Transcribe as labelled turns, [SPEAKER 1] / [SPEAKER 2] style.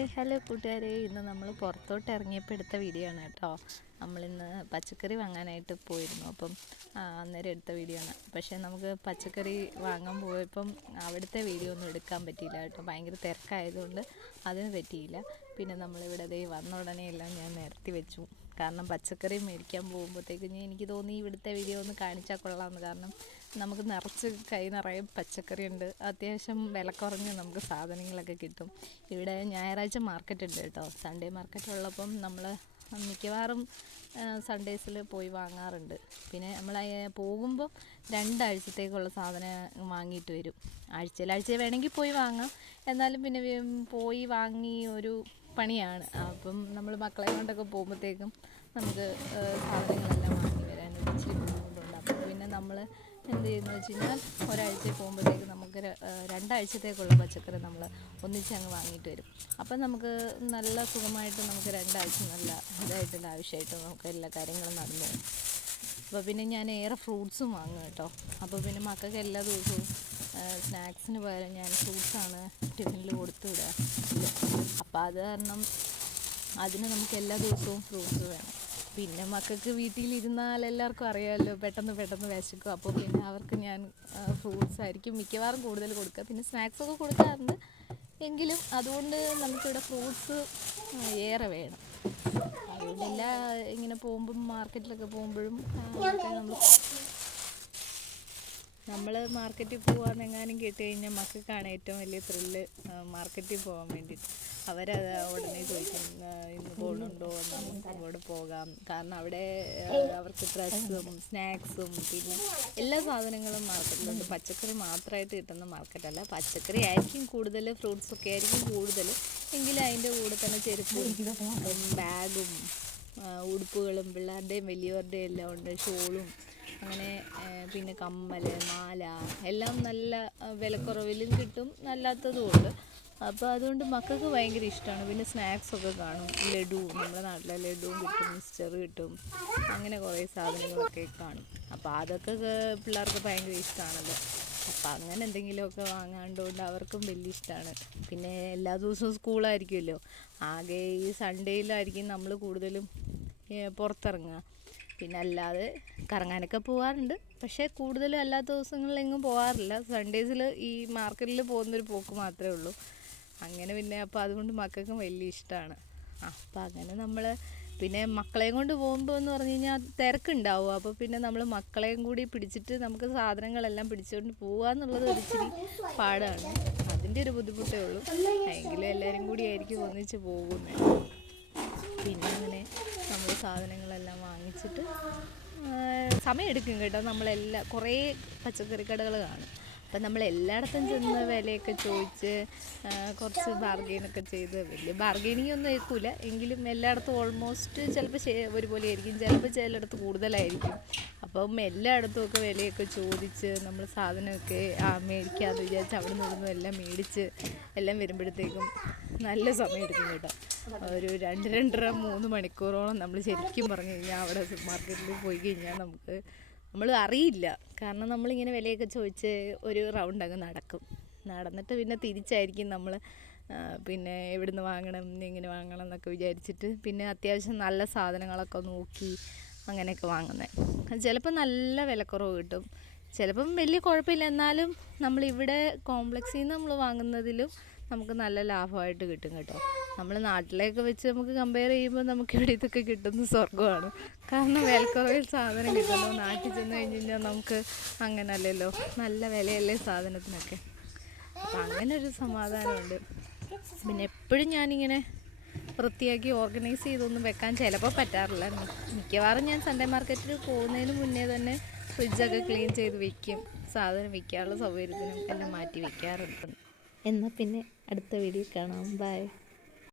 [SPEAKER 1] Hi hello കൂട്ടുകാരെ. ഇന്ന് നമ്മൾ പുറത്തോട്ട് ഇറങ്ങിയപ്പോൾ എടുത്ത വീഡിയോ ആണ് കേട്ടോ. നമ്മളിന്ന് പച്ചക്കറി വാങ്ങാനായിട്ട് പോയിരുന്നു. അപ്പം അന്നേരം എടുത്ത വീഡിയോ ആണ്. പക്ഷേ നമുക്ക് പച്ചക്കറി വാങ്ങാൻ പോയപ്പം അവിടുത്തെ വീഡിയോ ഒന്നും എടുക്കാൻ പറ്റിയില്ല കേട്ടോ. ഭയങ്കര തിരക്കായതുകൊണ്ട് അതിന് പറ്റിയില്ല. പിന്നെ നമ്മളിവിടെ ദേ വന്ന ഉടനെ എല്ലാം ഞാൻ നിരത്തി വെച്ചു. കാരണം പച്ചക്കറി മേടിക്കാൻ പോകുമ്പോഴത്തേക്കും എനിക്ക് തോന്നി ഇവിടുത്തെ വീഡിയോ ഒന്ന് കാണിച്ചാൽ കൊള്ളാമെന്ന് കാരണം നമുക്ക് നിറച്ച് കൈ നിറയെ പച്ചക്കറി ഉണ്ട്. അത്യാവശ്യം വില കുറഞ്ഞ് നമുക്ക് സാധനങ്ങളൊക്കെ കിട്ടും. ഇവിടെ ഞായറാഴ്ച മാർക്കറ്റ് ഉണ്ട് കേട്ടോ. സൺഡേ മാർക്കറ്റ് ഉള്ളപ്പം നമ്മൾ മിക്കവാറും സൺഡേസിൽ പോയി വാങ്ങാറുണ്ട്. പിന്നെ നമ്മൾ പോകുമ്പോൾ രണ്ടാഴ്ചത്തേക്കുള്ള സാധനം വാങ്ങിയിട്ട് വരും. ആഴ്ചയിൽ ആഴ്ച വേണമെങ്കിൽ പോയി വാങ്ങാം. എന്നാലും പിന്നെ പോയി വാങ്ങി ഒരു പണിയാണ്. അപ്പം നമ്മൾ മക്കളെ കൊണ്ടൊക്കെ പോകുമ്പോഴത്തേക്കും നമുക്ക് സാധനങ്ങളെല്ലാം വാങ്ങി വരാൻ ഒരു ഇച്ചിരി ബുദ്ധിമുട്ടുണ്ട് അപ്പോൾ പിന്നെ നമ്മൾ എന്ത് ചെയ്യുന്നു വെച്ച് കഴിഞ്ഞാൽ ഒരാഴ്ച പോകുമ്പോഴത്തേക്ക് നമുക്ക് രണ്ടാഴ്ചത്തേക്കുള്ള പച്ചക്കറി നമ്മൾ ഒന്നിച്ച് അങ്ങ് വാങ്ങിയിട്ട് വരും. അപ്പം നമുക്ക് നല്ല സുഖമായിട്ട് നമുക്ക് രണ്ടാഴ്ച നല്ല ഇതായിട്ട് ആവശ്യമായിട്ട് നമുക്ക് എല്ലാ കാര്യങ്ങളും നടന്നു പോകും. അപ്പോൾ പിന്നെ ഞാൻ ഏറെ ഫ്രൂട്ട്സും വാങ്ങും കേട്ടോ. അപ്പോൾ പിന്നെ മക്കൾക്ക് എല്ലാ ദിവസവും സ്നാക്സിന് പകരം ഞാൻ ഫ്രൂട്ട്സാണ് ടിഫിനിൽ കൊടുത്തു വിടുക. അപ്പോൾ അത് കാരണം അതിന് നമുക്ക് എല്ലാ ദിവസവും ഫ്രൂട്ട്സ് വേണം. പിന്നെ മക്കൾക്ക് വീട്ടിലിരുന്നാൽ എല്ലാവർക്കും അറിയാമല്ലോ. പെട്ടെന്ന് പെട്ടെന്ന് വിശക്കും. അപ്പോൾ പിന്നെ അവർക്ക് ഞാൻ ഫ്രൂട്ട്സ് ആയിരിക്കും മിക്കവാറും കൂടുതൽ കൊടുക്കുക. പിന്നെ സ്നാക്സ് ഒക്കെ കൊടുക്കാറുണ്ട്. എങ്കിലും അതുകൊണ്ട് നമുക്കിവിടെ ഫ്രൂട്ട്സ് ഏറെ വേണം. അതുകൊണ്ട് എല്ലാ ഇങ്ങനെ പോകുമ്പം മാർക്കറ്റിലൊക്കെ പോകുമ്പോഴും നമ്മൾ നമ്മൾ മാർക്കറ്റിൽ പോകാമെന്നെങ്ങാനും കേട്ട് കഴിഞ്ഞാൽ മക്കൾക്കാണ് ഏറ്റവും വലിയ ത്രില്ല് മാർക്കറ്റിൽ പോകാൻ വേണ്ടിയിട്ട് അവരത് ഉടനെ ചോദിക്കും ഇന്ന് പോകുന്നുണ്ടോ നമുക്ക് അങ്ങോട്ട് പോകാം. കാരണം അവിടെ അവർക്ക് ഡ്രസ്സും സ്നാക്സും പിന്നെ എല്ലാ സാധനങ്ങളും മാർക്കറ്റിലുണ്ട് പച്ചക്കറി മാത്രമായിട്ട് കിട്ടുന്ന മാർക്കറ്റല്ല പച്ചക്കറി ആയിരിക്കും കൂടുതൽ ഫ്രൂട്ട്സ് ഒക്കെ ആയിരിക്കും കൂടുതൽ. എങ്കിലും അതിന്റെ കൂടെ തന്നെ ചെരുപ്പും ബാഗും ഉടുപ്പുകളും പിള്ളേരുടെയും വലിയവരുടെയും എല്ലാം ഉണ്ട്. ഷോളും അങ്ങനെ പിന്നെ കമ്മൽ മാല എല്ലാം നല്ല വിലക്കുറവിലും കിട്ടും നല്ലാത്തതും ഉണ്ട്. അപ്പോൾ അതുകൊണ്ട് മക്കൾക്ക് ഭയങ്കര ഇഷ്ടമാണ് പിന്നെ സ്നാക്സ് ഒക്കെ കാണും. ലഡു നമ്മുടെ നാട്ടിലെ ലഡുവും കിട്ടും മിക്സ്ചർ കിട്ടും. അങ്ങനെ കുറേ സാധനങ്ങളൊക്കെ കാണും. അപ്പോൾ അതൊക്കെ പിള്ളേർക്ക് ഭയങ്കര ഇഷ്ടമാണല്ലോ അപ്പം അങ്ങനെ എന്തെങ്കിലുമൊക്കെ വാങ്ങാണ്ടോണ്ട് അവർക്കും വലിയ ഇഷ്ടമാണ് പിന്നെ എല്ലാ ദിവസവും സ്കൂളായിരിക്കുമല്ലോ. ആകെ ഈ സൺഡേയിലായിരിക്കും നമ്മൾ കൂടുതലും പുറത്തിറങ്ങുക. പിന്നെ അല്ലാതെ കറങ്ങാനൊക്കെ പോകാറുണ്ട് പക്ഷേ കൂടുതലും അല്ലാത്ത ദിവസങ്ങളിലെങ്ങും പോകാറില്ല സൺഡേസിൽ ഈ മാർക്കറ്റിൽ പോകുന്നൊരു പോക്ക് മാത്രമേ ഉള്ളൂ. അങ്ങനെ പിന്നെ അപ്പോൾ അതുകൊണ്ട് മക്കൾക്കും വലിയ ഇഷ്ടമാണ് അപ്പോൾ അങ്ങനെ നമ്മൾ പിന്നെ മക്കളെയും കൊണ്ട് പോകുമ്പോൾ എന്ന് പറഞ്ഞു കഴിഞ്ഞാൽ തിരക്കുണ്ടാവും. അപ്പോൾ പിന്നെ നമ്മൾ മക്കളെയും കൂടി പിടിച്ചിട്ട് നമുക്ക് സാധനങ്ങളെല്ലാം പിടിച്ചുകൊണ്ട് പോകുക എന്നുള്ളത് ഒരിച്ചിരി പാടാണ്. അതിന്റെ ഒരു ബുദ്ധിമുട്ടേ ഉള്ളൂ. എങ്കിലും എല്ലാവരും കൂടി ആയിരിക്കും ഒന്നിച്ച് പോകുന്നത് പിന്നെ അങ്ങനെ നമ്മൾ സാധനങ്ങളെല്ലാം വാങ്ങിച്ചിട്ട് സമയം എടുക്കും കേട്ടോ നമ്മളെല്ലാം കുറേ പച്ചക്കറി കടകൾ കാണും. അപ്പം നമ്മൾ എല്ലായിടത്തും ചെന്ന് വിലയൊക്കെ ചോദിച്ച് കുറച്ച് ബാർഗെയിനൊക്കെ ചെയ്ത് വലിയ ബാർഗെയിനിങ് ഒന്നും ഏൽക്കൂല. എങ്കിലും എല്ലായിടത്തും ഓൾമോസ്റ്റ് ചിലപ്പോൾ ഒരുപോലെ ആയിരിക്കും. ചിലപ്പോൾ ചിലയിടത്ത് കൂടുതലായിരിക്കും. അപ്പം എല്ലായിടത്തും ഒക്കെ വിലയൊക്കെ ചോദിച്ച് നമ്മൾ സാധനമൊക്കെ മേടിക്കാമെന്ന് വിചാരിച്ച് അവിടെ നിന്നും എല്ലാം മേടിച്ച് എല്ലാം വരുമ്പോഴത്തേക്കും നല്ല സമയം എടുക്കും കേട്ടോ. ഒരു രണ്ട് രണ്ടര മൂന്ന് മണിക്കൂറോളം നമ്മൾ ശരിക്കും പറഞ്ഞു കഴിഞ്ഞാൽ അവിടെ മാർക്കറ്റിൽ പോയി കഴിഞ്ഞാൽ നമുക്ക് നമ്മൾ അറിയില്ല. കാരണം നമ്മളിങ്ങനെ വിലയൊക്കെ ചോദിച്ച് ഒരു റൗണ്ട് അങ്ങ് നടക്കും. നടന്നിട്ട് പിന്നെ തിരിച്ചായിരിക്കും നമ്മൾ പിന്നെ എവിടുന്ന് വാങ്ങണം എങ്ങനെ വാങ്ങണം എന്നൊക്കെ വിചാരിച്ചിട്ട് പിന്നെ അത്യാവശ്യം നല്ല സാധനങ്ങളൊക്കെ നോക്കി അങ്ങനെയൊക്കെ വാങ്ങുന്നത് ചിലപ്പോൾ നല്ല വിലക്കുറവ് കിട്ടും. ചിലപ്പം വലിയ കുഴപ്പമില്ല. എന്നാലും നമ്മളിവിടെ കോംപ്ലക്സിൽ നിന്ന് നമ്മൾ വാങ്ങുന്നതിലും നമുക്ക് നല്ല ലാഭമായിട്ട് കിട്ടും കേട്ടോ. നമ്മൾ നാട്ടിലേക്ക് വെച്ച് നമുക്ക് കമ്പയർ ചെയ്യുമ്പോൾ നമുക്ക് ഇവിടെ ഇതൊക്കെ കിട്ടുന്ന സ്വർഗമാണ്. കാരണം വിലക്കുറവിൽ സാധനം കിട്ടുന്നു. നാട്ടിൽ ചെന്ന് കഴിഞ്ഞ് കഴിഞ്ഞാൽ നമുക്ക് അങ്ങനെ അല്ലല്ലോ നല്ല വിലയല്ലേ സാധനത്തിനൊക്കെ. അപ്പം അങ്ങനെ ഒരു സമാധാനമുണ്ട്. പിന്നെ എപ്പോഴും ഞാനിങ്ങനെ വൃത്തിയാക്കി ഓർഗനൈസ് ചെയ്തൊന്നും വെക്കാൻ ചിലപ്പോൾ പറ്റാറില്ല. മിക്കവാറും ഞാൻ സൺഡേ മാർക്കറ്റിൽ പോകുന്നതിന് മുന്നേ തന്നെ ഫ്രിഡ്ജൊക്കെ ക്ലീൻ ചെയ്ത് വെക്കും. സാധനം വെക്കാനുള്ള സൗകര്യത്തിനും എല്ലാം മാറ്റി വെക്കാറുണ്ട്. എന്നാൽ പിന്നെ അടുത്ത വീഡിയോ കാണാം. ബൈ